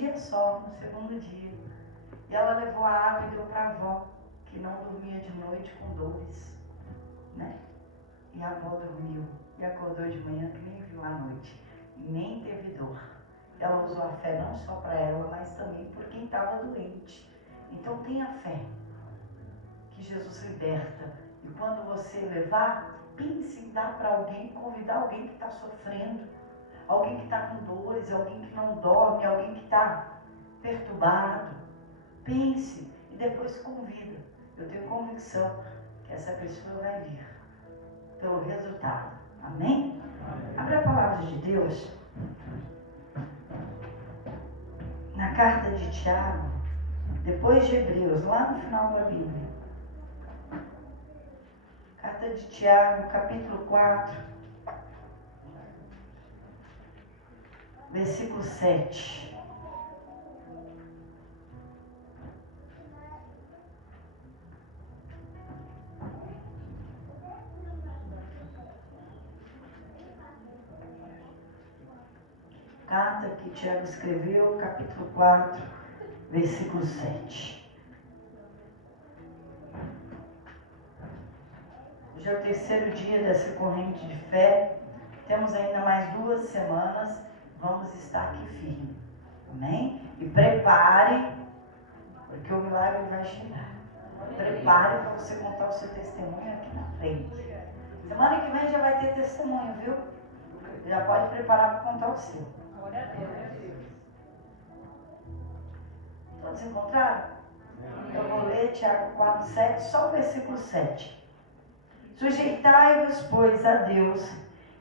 dia só, no segundo dia. E ela levou a água e deu para a avó, que não dormia de noite com dores, né? E a avó dormiu e acordou de manhã que nem viu a noite, e nem teve dor. Ela usou a fé não só para ela, mas também por quem estava doente. Então tenha fé, que Jesus liberta. E quando você levar, pense em dar para alguém, convidar alguém que está sofrendo, alguém que está com dores, alguém que não dorme, alguém que está perturbado. Pense e depois convida. Eu tenho convicção que essa pessoa vai vir pelo resultado. Amém? Abre a palavra de Deus na carta de Tiago, depois de Hebreus, lá no final da Bíblia. Carta de Tiago, capítulo 4, versículo 7. Carta que Tiago escreveu, capítulo 4, versículo 7. Hoje é o terceiro dia dessa corrente de fé. Temos ainda mais 2 semanas. Vamos estar aqui firme. Amém? E prepare, porque o milagre vai chegar. Prepare para você contar o seu testemunho aqui na frente. Semana que vem já vai ter testemunho, viu? Já pode preparar para contar o seu. Glória a Deus. Todos encontraram? Eu vou ler Tiago 4, 7, só o versículo 7. Sujeitai-vos, pois, a Deus,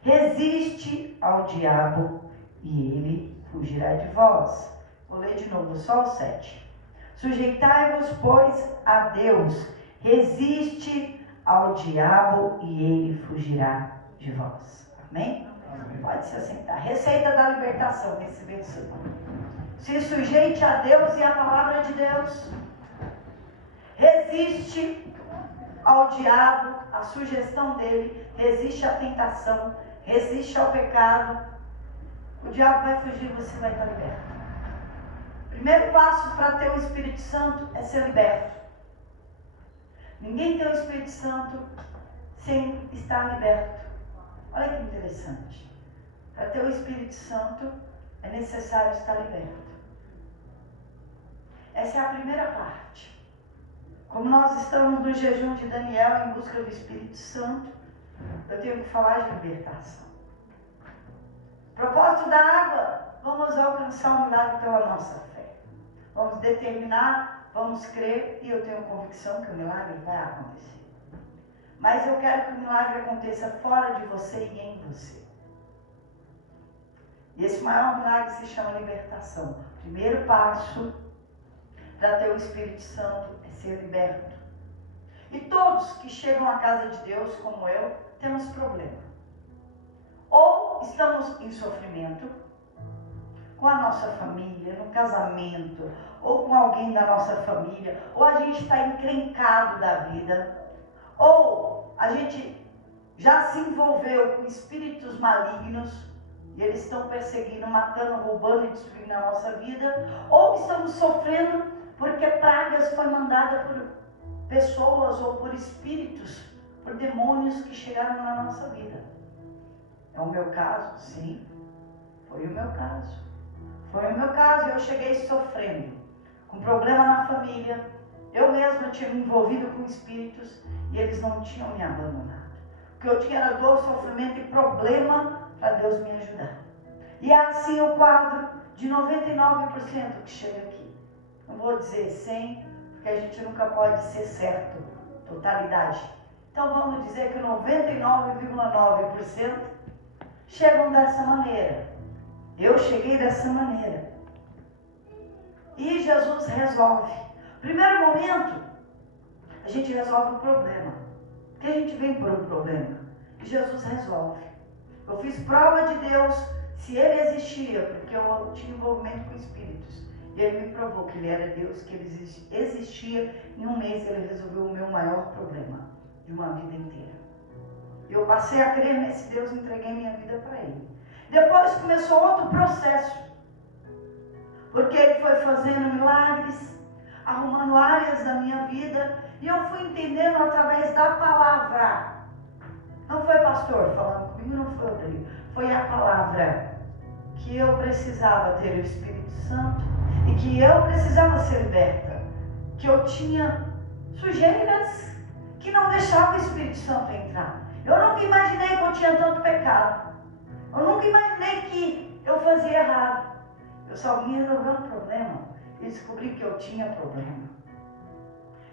resiste ao diabo, e ele fugirá de vós. Vou ler de novo, só o 7. Sujeitai-vos, pois, a Deus, resiste ao diabo, e ele fugirá de vós. Amém? Amém. Pode se assentar. Receita da libertação, nesse versículo. Se sujeite a Deus e à palavra de Deus. Resiste ao diabo, a sugestão dele, resiste à tentação, resiste ao pecado. O diabo vai fugir, você vai estar liberto. Primeiro passo para ter o Espírito Santo é ser liberto. Ninguém tem o Espírito Santo sem estar liberto. Olha que interessante. Para ter o Espírito Santo é necessário estar liberto. Essa é a primeira parte. Como nós estamos no jejum de Daniel em busca do Espírito Santo, eu tenho que falar de libertação. Propósito da água, vamos alcançar o milagre pela nossa fé. Vamos determinar, vamos crer, e eu tenho convicção que o milagre vai acontecer. Mas eu quero que o milagre aconteça fora de você e em você. E esse maior milagre se chama libertação. O primeiro passo para ter o Espírito Santo é ser liberto. E todos que chegam à casa de Deus, como eu, temos problema. Ou estamos em sofrimento com a nossa família, no casamento, ou com alguém da nossa família, ou a gente está encrencado da vida, ou a gente já se envolveu com espíritos malignos e eles estão perseguindo, matando, roubando e destruindo a nossa vida, ou estamos sofrendo porque pragas foi mandada por pessoas ou por espíritos, por demônios que chegaram na nossa vida. É o meu caso? Sim, foi o meu caso. Foi o meu caso, eu cheguei sofrendo, com problema na família, eu mesma tinha me envolvido com espíritos e eles não tinham me abandonado. O que eu tinha era dor, sofrimento e problema para Deus me ajudar. E é assim o quadro de 99% que chega aqui. Não vou dizer 100, porque a gente nunca pode ser certo, totalidade. Então vamos dizer que 99,9% chegam dessa maneira. Eu cheguei dessa maneira. E Jesus resolve. Primeiro momento, a gente resolve o problema. Porque a gente vem por um problema. E Jesus resolve. Eu fiz prova de Deus se Ele existia, porque eu tinha envolvimento com espíritos. E Ele me provou que Ele era Deus, que Ele existia. Em um mês Ele resolveu o meu maior problema de uma vida inteira. Eu passei a crer nesse Deus e entreguei minha vida para Ele. Depois começou outro processo. Porque Ele foi fazendo milagres, arrumando áreas da minha vida, e eu fui entendendo através da palavra. Não foi pastor falando comigo, não foi Rodrigo, foi a palavra, que eu precisava ter o Espírito Santo, e que eu precisava ser liberta, que eu tinha sujeiras que não deixavam o Espírito Santo entrar. Eu nunca imaginei que eu tinha tanto pecado, eu nunca imaginei que eu fazia errado. Eu só vinha resolvendo o problema e descobri que eu tinha problema.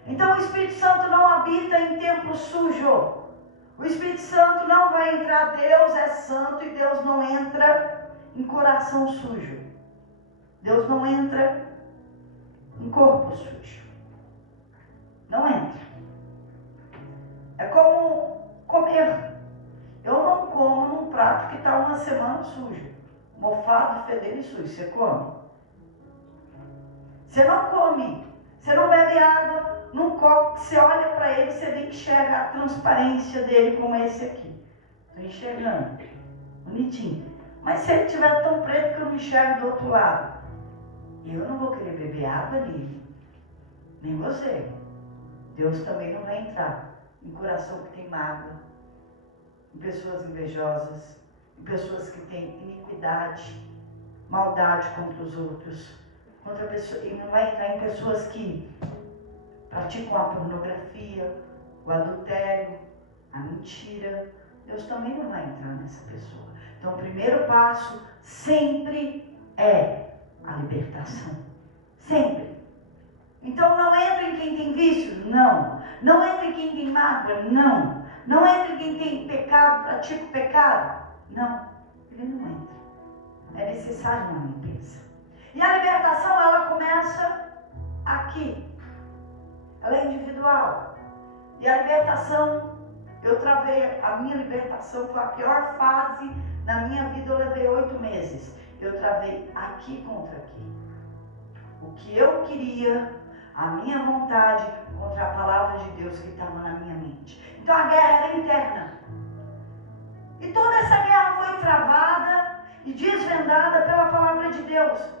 Então o Espírito Santo não habita em templo sujo. O Espírito Santo não vai entrar. Deus é santo e Deus não entra em coração sujo. Deus não entra em corpo sujo. Não entra. É como comer. Eu não como num prato que está uma semana sujo, mofado, fedendo e sujo. Você come? Você não come. Você não bebe água num copo que você olha para ele, você nem enxerga a transparência dele como esse aqui. Estou enxergando. Bonitinho. Mas se ele estiver tão preto que eu não enxergo do outro lado, eu não vou querer beber água nele. Nem você. Deus também não vai entrar em coração que tem mágoa, em pessoas invejosas, em pessoas que têm iniquidade, maldade contra os outros. Ele não vai entrar em pessoas que praticam a pornografia, o adultério, a mentira. Deus também não vai entrar nessa pessoa. Então o primeiro passo sempre é a libertação. Sempre. Então não entra em quem tem vícios? Não. Não entra em quem tem mágoa? Não. Não entra em quem tem pecado, pratica o pecado? Não. Ele não entra. É necessário uma limpeza. E a libertação, ela começa aqui. Ela é individual. E a libertação, eu travei, a minha libertação foi a pior fase na minha vida, eu levei 8 meses. Eu travei aqui contra aqui. O que eu queria, a minha vontade, contra a palavra de Deus que estava na minha mente. Então a guerra era interna. E toda essa guerra foi travada e desvendada pela palavra de Deus.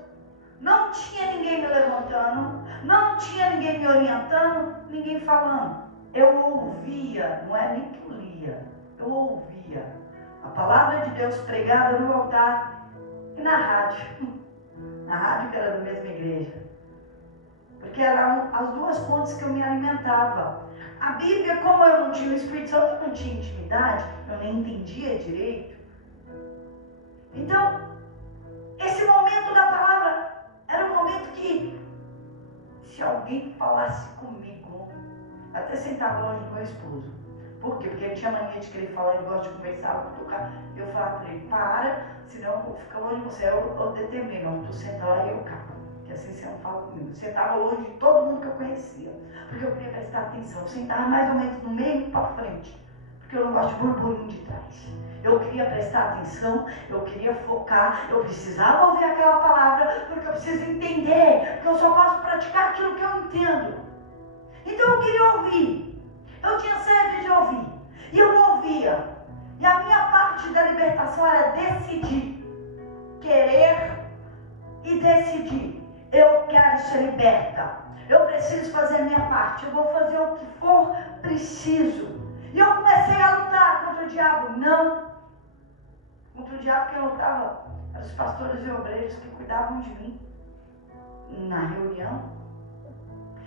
Não tinha ninguém me levantando, não tinha ninguém me orientando, ninguém falando. Eu ouvia, não é nem que eu lia, eu ouvia a palavra de Deus pregada no altar e na rádio. Na rádio que era da mesma igreja. Porque eram as duas fontes que eu me alimentava. A Bíblia, como eu não tinha o Espírito Santo, eu não tinha intimidade, eu nem entendia direito. Então, esse momento da palavra era um momento que, se alguém falasse comigo, até sentava longe do meu esposo. Por quê? Porque ele tinha mania de querer falar, ele gosta de conversar, tocar. Eu falava para ele, para, senão eu vou ficar longe de você. Eu determino, tu senta lá e eu cabo. Que assim você não fala comigo. Eu sentava longe de todo mundo que eu conhecia, porque eu queria prestar atenção. Eu sentava mais ou menos no meio para frente, porque eu não gosto de burburinho de trás. Eu queria prestar atenção, eu queria focar, eu precisava ouvir aquela palavra, porque eu preciso entender, porque eu só posso praticar aquilo que eu entendo. Então eu queria ouvir, eu tinha sede de ouvir, e eu ouvia. E a minha parte da libertação era decidir, querer e decidir. Eu quero ser liberta, eu preciso fazer a minha parte, eu vou fazer o que for preciso. E eu comecei a lutar contra o diabo. Não, contra o diabo que eu lutava eram os pastores e obreiros que cuidavam de mim na reunião.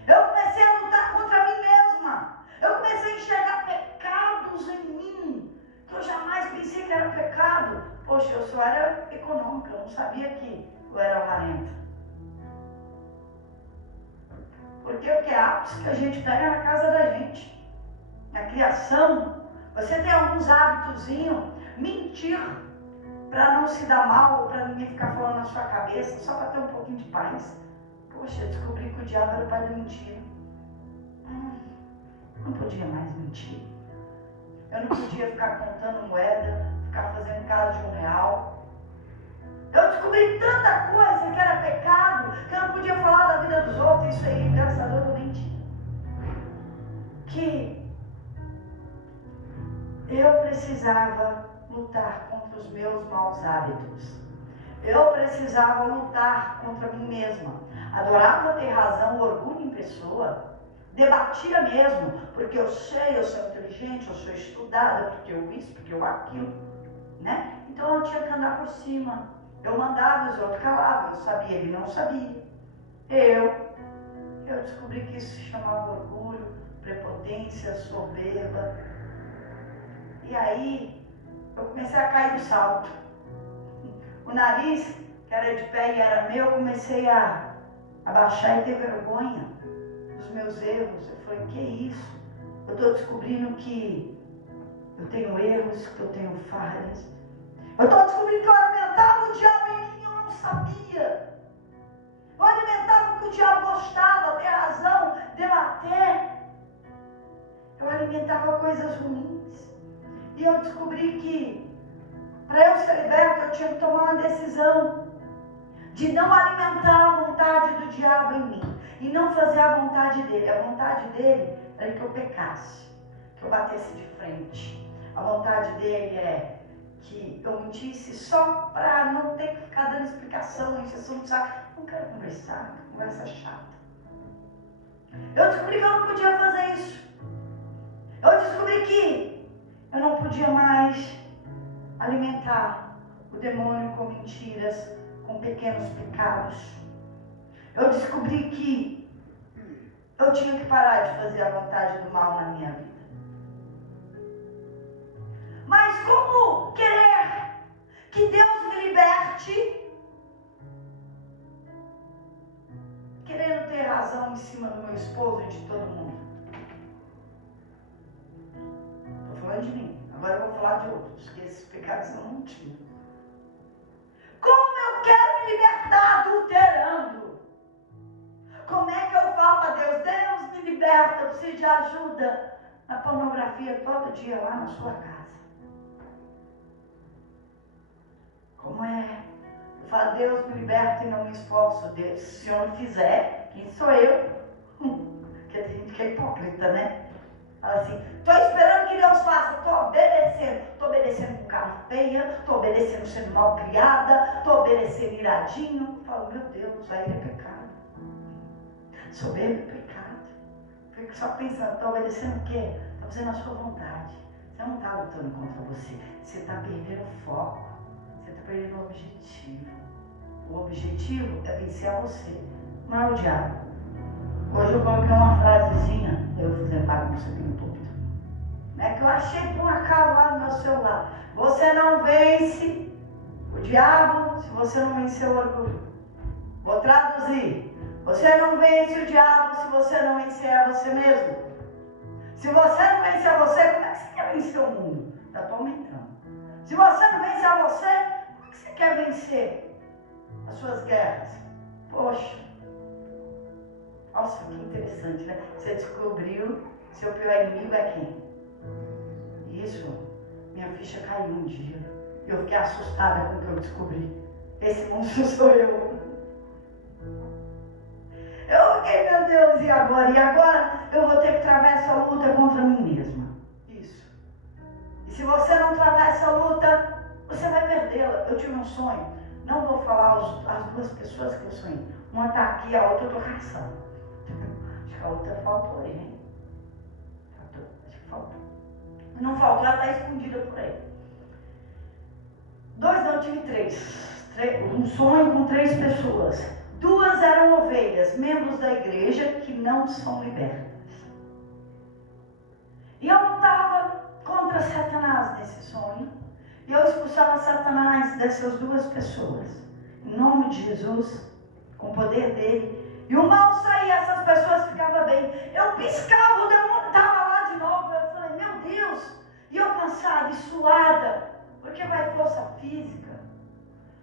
Eu comecei a lutar contra mim mesma. Eu comecei a enxergar pecados em mim que eu jamais pensei que era pecado. Poxa, eu só era econômica, eu não sabia que eu era avarenta. Porque o que é ápice que a gente pega na casa da gente. Na criação, você tem alguns hábitozinhos, mentir para não se dar mal ou para ninguém ficar falando na sua cabeça, só para ter um pouquinho de paz. Poxa, eu descobri que o diabo era o pai da mentira. Não podia mais mentir. Eu não podia ficar contando moeda, ficar fazendo casa de R$1. Eu descobri tanta coisa que era pecado, que eu não podia falar da vida dos outros. Isso aí, graças a Deus, eu menti. Que eu precisava lutar contra os meus maus hábitos. Eu precisava lutar contra mim mesma. Adorava ter razão, orgulho em pessoa. Debatia mesmo, porque eu sei, eu sou inteligente, eu sou estudada, porque eu isso, porque eu aquilo, né? Então eu tinha que andar por cima. Eu mandava, os outros calavam, eu sabia, ele não sabia. Eu descobri que isso se chamava orgulho, prepotência, soberba. E aí, eu comecei a cair do salto. O nariz, que era de pé e era meu, eu comecei a abaixar e ter vergonha dos meus erros. Eu falei, que isso? Eu estou descobrindo que eu tenho erros, que eu tenho falhas. Eu estou descobrindo que eu alimentava o diabo em mim e eu não sabia. Eu alimentava o que o diabo gostava, ter razão, debater. Eu alimentava coisas ruins. E eu descobri que para eu ser liberta eu tinha que tomar uma decisão de não alimentar a vontade do diabo em mim e não fazer a vontade dele. A vontade dele era que eu pecasse, que eu batesse de frente. A vontade dele é que eu mentisse só para não ter que ficar dando explicação, injeção no saco. Não quero conversar, conversa chata. Eu descobri que eu não podia fazer isso. Eu descobri que eu não podia mais alimentar o demônio com mentiras, com pequenos pecados. Eu descobri que eu tinha que parar de fazer a vontade do mal na minha vida. Mas como querer que Deus me liberte, querendo ter razão em cima do meu esposo e de todo mundo? Estou falando de mim. Agora eu vou falar de outros, que esses pecados eu não tinha. Como eu quero me libertar adulterando? Como é que eu falo para Deus? Deus me liberta, eu preciso de ajuda na pornografia todo dia lá na sua casa. Como é? Eu falo, Deus me liberta e não me esforço. Deus, se o Senhor não fizer, quem sou eu? Porque tem gente que é hipócrita, né? Fala assim, estou esperando que Deus faça, estou obedecendo com cara feia, estou obedecendo sendo mal criada, estou obedecendo iradinho. Eu falo, meu Deus, aí é pecado. Soberbo é pecado. Fico só pensando, estou obedecendo o quê? Está fazendo a sua vontade. Você não está lutando contra você, você está perdendo o foco, você está perdendo o objetivo. O objetivo é vencer a você, não é o diabo. Hoje eu coloquei uma frasezinha, eu fiz bagunça aqui no púlpito, né, que eu achei por um acaso lá no meu celular. Você não vence o diabo se você não vencer o orgulho. Vou traduzir. Você não vence o diabo se você não vencer a você mesmo. Se você não vencer a você, como é que você quer vencer o mundo? Já estou aumentando. Se você não vencer a você, como é que você quer vencer as suas guerras? Poxa. Nossa, que interessante, né? Você descobriu, seu pior inimigo é quem? Isso, minha ficha caiu um dia. Eu fiquei assustada com o que eu descobri. Esse monstro sou eu. Eu fiquei, meu Deus, e agora? E agora eu vou ter que travar essa luta contra mim mesma. Isso. E se você não travar essa luta, você vai perdê-la. Eu tive um sonho. Não vou falar as duas pessoas que eu sonhei. Uma está aqui, a outra eu estou caçando. Acho que a outra faltou aí, hein? Faltou, acho que faltou. Não faltou, ela está escondida por aí. Eu tive três. Um sonho com 3 pessoas. 2 eram ovelhas, membros da igreja que não são libertas. E eu lutava contra Satanás nesse sonho. E eu expulsava Satanás dessas 2 pessoas. Em nome de Jesus, com o poder dele. E o mal saía, essas pessoas ficavam bem. Eu piscava, o demônio estava lá de novo. Eu falei, meu Deus. E eu cansada e suada, porque vai força física.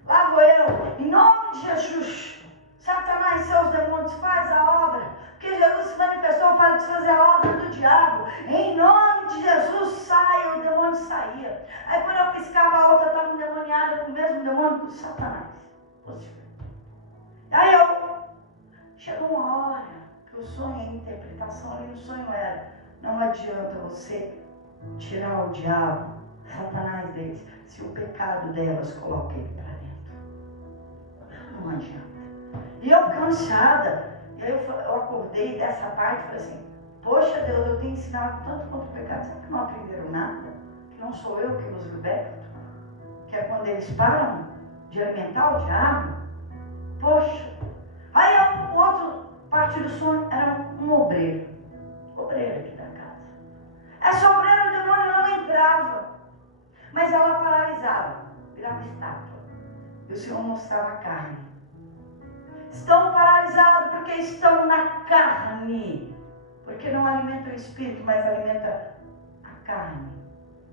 Lá vou eu, em nome de Jesus. Satanás e seus demônios, faz a obra. Porque Jesus se manifestou para desfazer a obra do diabo. Em nome de Jesus, saia. O demônio saía. Aí quando eu piscava, a outra estava endemoniada com o mesmo demônio que o Satanás. Aí chegou uma hora que o sonho, a interpretação, e o sonho era, não adianta você tirar o diabo, Satanás deles, se o pecado delas coloca ele para dentro. E eu cansada. E aí eu acordei dessa parte e falei assim, poxa Deus, eu tenho ensinado tanto contra o pecado, será que não aprenderam nada? Que não sou eu que os liberto? Que é quando eles param de alimentar o diabo? Poxa. Aí o outro parte do sonho era um obreiro. Obreiro aqui da casa. Essa obreira, o demônio não entrava. Mas ela paralisava, virava estátua. E o Senhor mostrava a carne. Estão paralisados porque estão na carne. Porque não alimenta o espírito, mas alimenta a carne.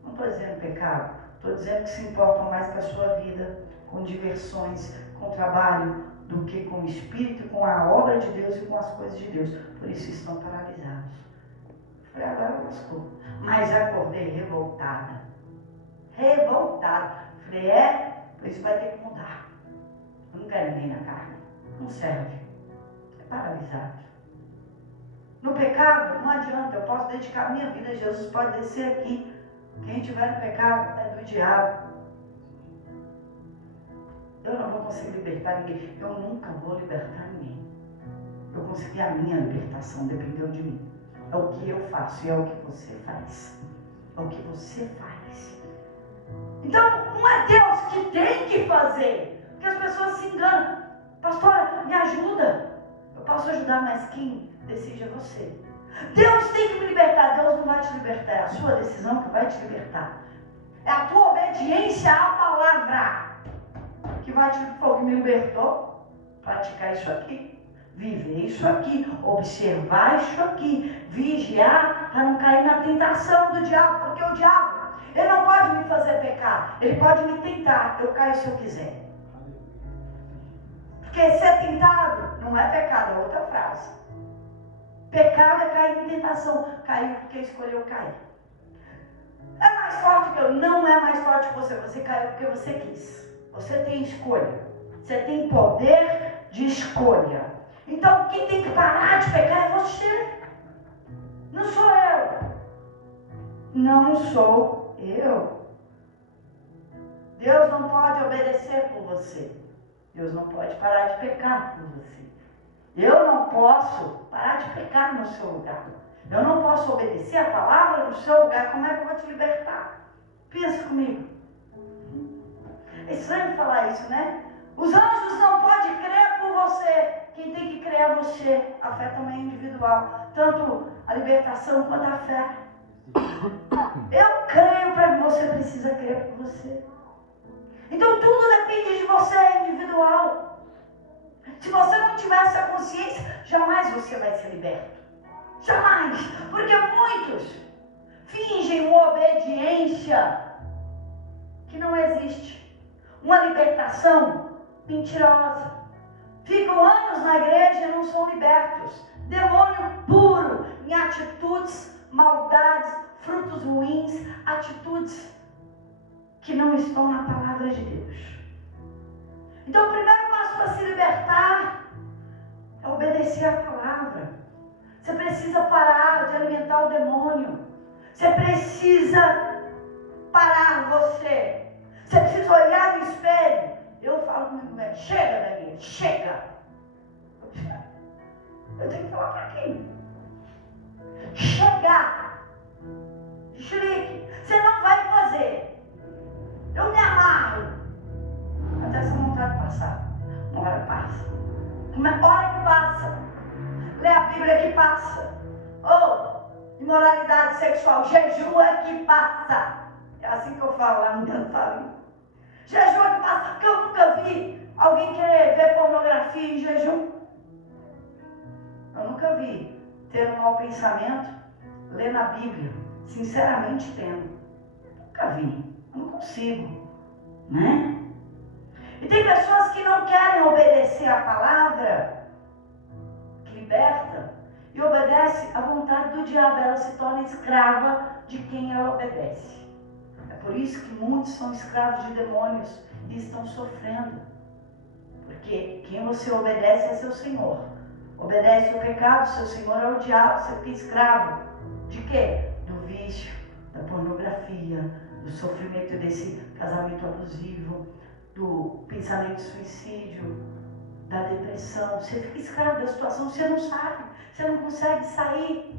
Não estou dizendo pecado. Estou dizendo que se importam mais com a sua vida, com diversões, com trabalho, do que com o espírito, com a obra de Deus e com as coisas de Deus. Por isso estão paralisados. Falei, agora lascou. Mas acordei revoltada. Revoltada. Falei, pois vai ter que mudar. Eu não quero ninguém na carne. Não serve. É paralisado. No pecado, não adianta. Eu posso dedicar a minha vida a Jesus. Pode descer aqui. Quem tiver no pecado é do diabo. Eu não vou conseguir libertar ninguém. Eu nunca vou libertar ninguém. Eu consegui a minha libertação. Dependeu de mim. É o que eu faço e é o que você faz. É o que você faz. Então, não é Deus que tem que fazer. Porque as pessoas se enganam. Pastora, me ajuda. Eu posso ajudar, mas quem decide é você. Deus tem que me libertar. Deus não vai te libertar. É a sua decisão que vai te libertar. É a tua obediência à palavra que vai te foi o que me libertou. Praticar isso aqui. Viver isso aqui. Observar isso aqui. Vigiar para não cair na tentação do diabo. Porque o diabo, ele não pode me fazer pecar. Ele pode me tentar. Eu caio se eu quiser. Porque ser tentado não é pecado, é outra frase. Pecado é cair em tentação. Caiu porque escolheu cair. É mais forte que eu. Não é mais forte que você. Você caiu porque você quis. Você tem escolha. Você tem poder de escolha. Então quem tem que parar de pecar é você. Não sou eu. Não sou eu. Deus não pode obedecer por você. Deus não pode parar de pecar por você. Eu não posso parar de pecar no seu lugar. Eu não posso obedecer a palavra no seu lugar. Como é que eu vou te libertar? Pensa comigo. É estranho falar isso, né? Os anjos não podem crer por você. Quem tem que crer é você. A fé também é individual. Tanto a libertação quanto a fé. Eu creio para que você precisa crer por você. Então tudo depende de você, é individual. Se você não tiver essa consciência, jamais você vai ser liberto. Jamais. Porque muitos fingem uma obediência que não existe. Uma libertação mentirosa. Ficam anos na igreja e não são libertos. Demônio puro em atitudes, maldades, frutos ruins, atitudes que não estão na palavra de Deus. Então o primeiro passo para se libertar é obedecer a palavra. Você precisa parar de alimentar o demônio. Você precisa parar você. Você precisa olhar no espelho. Eu falo comigo, chega Daniel, chega. Eu tenho que falar para quem? Chega. Desligue. Você não vai fazer. Eu me amarro. Até essa vontade passar. Uma hora passa. Uma hora que passa. Lê a Bíblia que passa. Imoralidade sexual. Jejum é que passa. É assim que eu falo lá no meu falo. Jejum é que passa. Porque eu nunca vi alguém querer ver pornografia em jejum. Eu nunca vi ter um mau pensamento, ler na Bíblia. Sinceramente tendo. Nunca vi. Eu não consigo. Né? E tem pessoas que não querem obedecer a palavra que liberta e obedece à vontade do diabo. Ela se torna escrava de quem ela obedece. É por isso que muitos são escravos de demônios e estão sofrendo. Porque quem você obedece é seu Senhor. Obedece ao pecado, seu Senhor é o diabo. Você fica escravo de quê? Do vício, da pornografia, do sofrimento desse casamento abusivo, do pensamento de suicídio, da depressão. situação, você fica escravo da situação, você não sabe, você não consegue sair.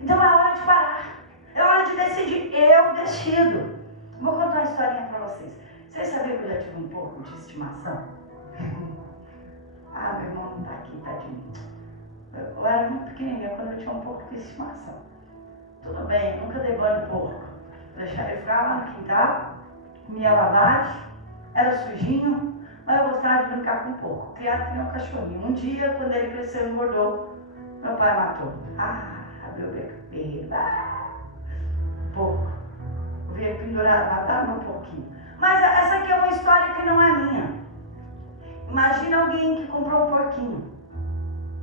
Então é hora de parar, é hora de decidir. Eu decido. Vou contar uma historinha para vocês. Vocês sabiam que eu já tive um porco de estimação? Meu irmão não está aqui, tadinho. Eu era muito pequenininha quando eu tinha um porco de estimação. Tudo bem, nunca dei banho no porco. Deixava ele ficar lá no quintal, comia lá abaixo, era sujinho, mas eu gostava de brincar com o porco. Criado que nem um cachorrinho. Um dia, quando ele cresceu e engordou, meu pai matou. Abriu o beco. Porco. Eu vi ele pendurado, mataram meu porquinho. Mas essa aqui é uma história que não é minha. Imagina alguém que comprou um porquinho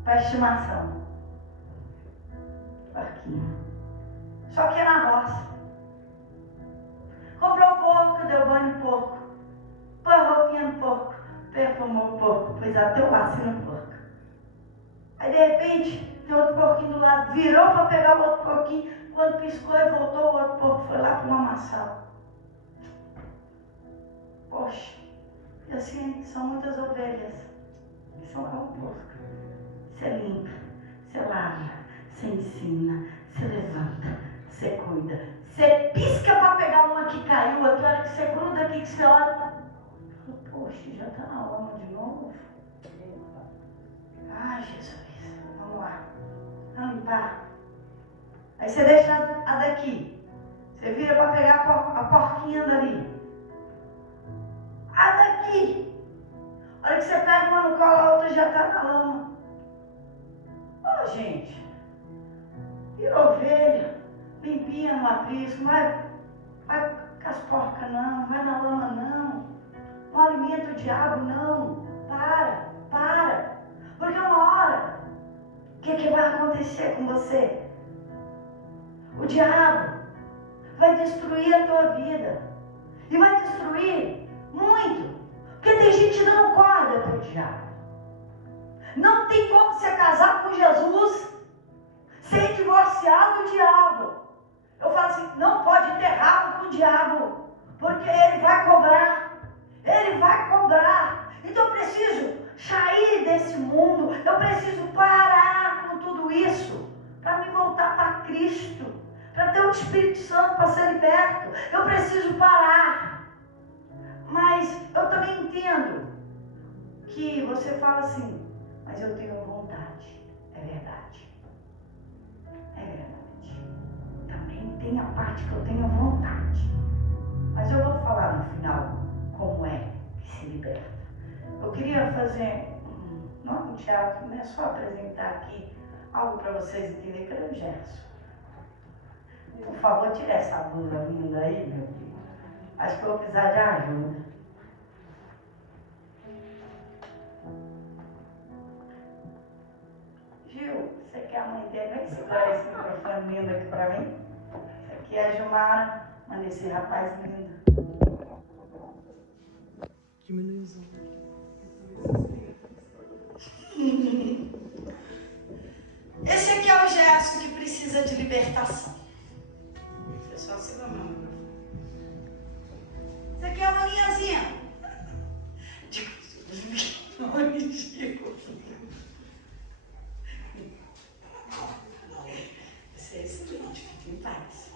para estimação. Porquinho. Só que é na roça. Comprou o porco, deu banho no porco, pôs a roupinha no porco, perfumou o porco, pôs até o lacinho no porco. Aí de repente, tem outro porquinho do lado, virou para pegar o outro porquinho, quando piscou e voltou, o outro porco foi lá para uma maçã. Poxa, e assim são muitas ovelhas. Isso é um porco. Você limpa, você lava, você ensina, você levanta, você cuida. Você pisca para pegar uma que caiu, a hora que você gruda aqui, que você olha. Poxa, já está na lama de novo? Jesus, vamos lá. Vamos limpar. Aí você deixa a daqui. Você vira para pegar a porquinha dali. A daqui. A hora que você pega uma no colo, a outra já está na lama. Gente, vira ovelha, limpinha no aprisco, vai com as porcas não, vai na lama não alimenta o diabo não, para, porque uma hora, o que vai acontecer com você? O diabo vai destruir a tua vida, e vai destruir muito, porque tem gente dando corda para o diabo. Não tem como você casar com Jesus sem divorciar do diabo. Eu falo assim, não pode ter rabo com o diabo, porque ele vai cobrar. Ele vai cobrar. Então eu preciso sair desse mundo. Eu preciso parar com tudo isso para me voltar para Cristo, para ter o Espírito Santo para ser liberto. Eu preciso parar. Mas eu também entendo que você fala assim, mas eu tenho vontade. É verdade. É verdade. Também tem a parte que eu tenho vontade. Mas eu vou falar no final como é que se liberta. Eu queria fazer, não um teatro, né? Só apresentar aqui algo para vocês entenderem. Cadê o Gerson? Por favor, tire essa blusa linda aí, meu filho. Acho que eu vou precisar de ajuda. Gil, você quer a mãe dele? Vem segurar esse microfone lindo aqui para mim. Esse aqui é a Gilmara. Manda esse rapaz lindo. Diminuição. Esse aqui é o Gerson que precisa de libertação. Você só segura meu microfone. Esse aqui é uma linhazinha. Você é excelente, fique em paz.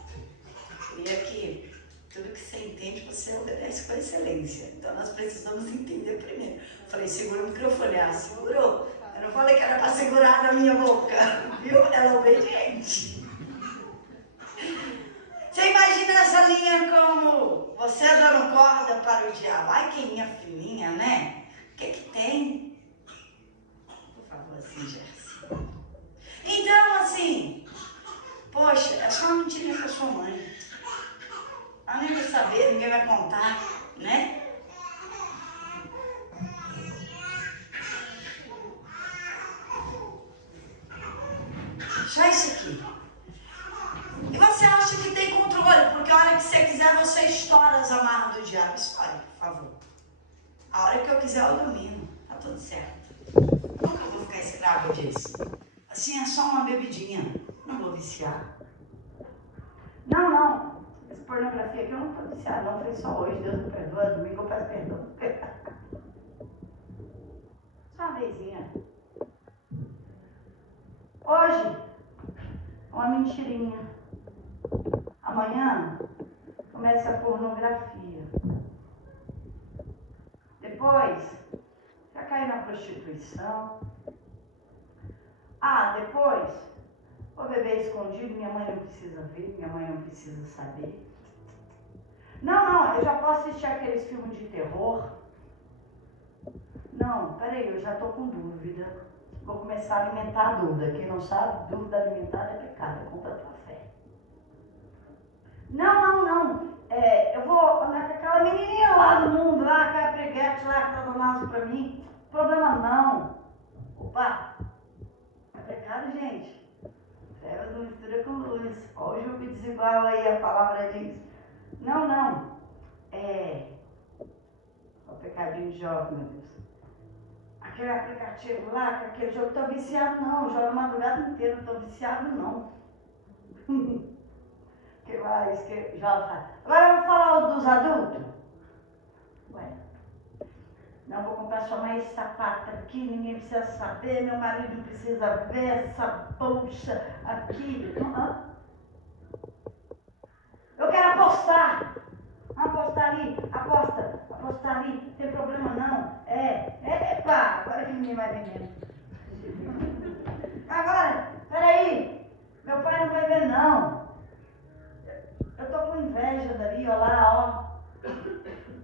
E aqui, tudo que você entende, você obedece com excelência. Então nós precisamos entender primeiro. Eu falei, segura o microfone. Segurou. Eu não falei que era para segurar na minha boca. Viu? Ela é obediente. Você imagina essa linha como você dando corda para o diabo. Ai, que minha filhinha, né? O que tem? Por favor, assim, Gerson. Então, assim, poxa, é só uma mentirinha com a sua mãe. Ela nem vai saber, ninguém vai contar, né? Só isso aqui. E você acha que tem controle, porque a hora que você quiser, você estoura as amarras do diabo. Estoure, por favor. A hora que eu quiser, eu domino. Tá tudo certo. Nunca vou ficar escravo disso. Assim, é só uma bebidinha. Não vou viciar. Não. Essa pornografia aqui eu não estou viciada, não. Foi só hoje. Deus me perdoa. Domingo eu peço perdão. Só uma coisinha. Hoje, uma mentirinha. Amanhã, começa a pornografia. Depois, vai cair na prostituição. Depois, vou beber escondido, minha mãe não precisa ver, minha mãe não precisa saber. Não, eu já posso assistir aqueles filmes de terror. Não, peraí, eu já estou com dúvida. Vou começar a alimentar a dúvida. Quem não sabe, dúvida alimentada é pecado, é contra a tua fé. Não. Eu vou andar com aquela menininha lá do mundo, lá, aquela preguete lá que está dando asa para mim. Problema não. Opa, é pecado, gente. Trevas não mistura com luz. Olha o jogo desigual aí, a palavra diz. Não. O pecadinho jovem, meu Deus. Aquele aplicativo lá, aquele jogo, estou viciado não. Jogo a madrugada inteira, não estou viciado não. Que mais que joga? Agora eu vou falar dos adultos. Ué, não vou comprar só mais sapato aqui, ninguém precisa saber, meu marido não precisa ver essa bolsa aqui. Eu quero apostar. Apostar ali, não tem problema não. Pá, agora que ninguém vai ver mesmo. Agora, peraí, meu pai não vai ver não. Eu tô com inveja dali, ó lá, ó.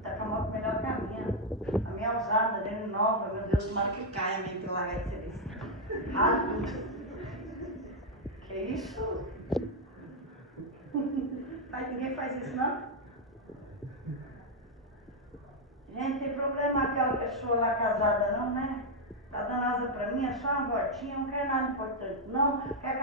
Tá com a moto melhor que a minha. A minha é usada, dele nova, meu Deus, tomara que caia mesmo pela largar de serviço. Tudo. Que isso? Mas ninguém faz isso não? Gente, tem problema aquela pessoa lá casada não, né? Tá dando asa pra mim, é só uma gotinha, não quer nada importante não. Quer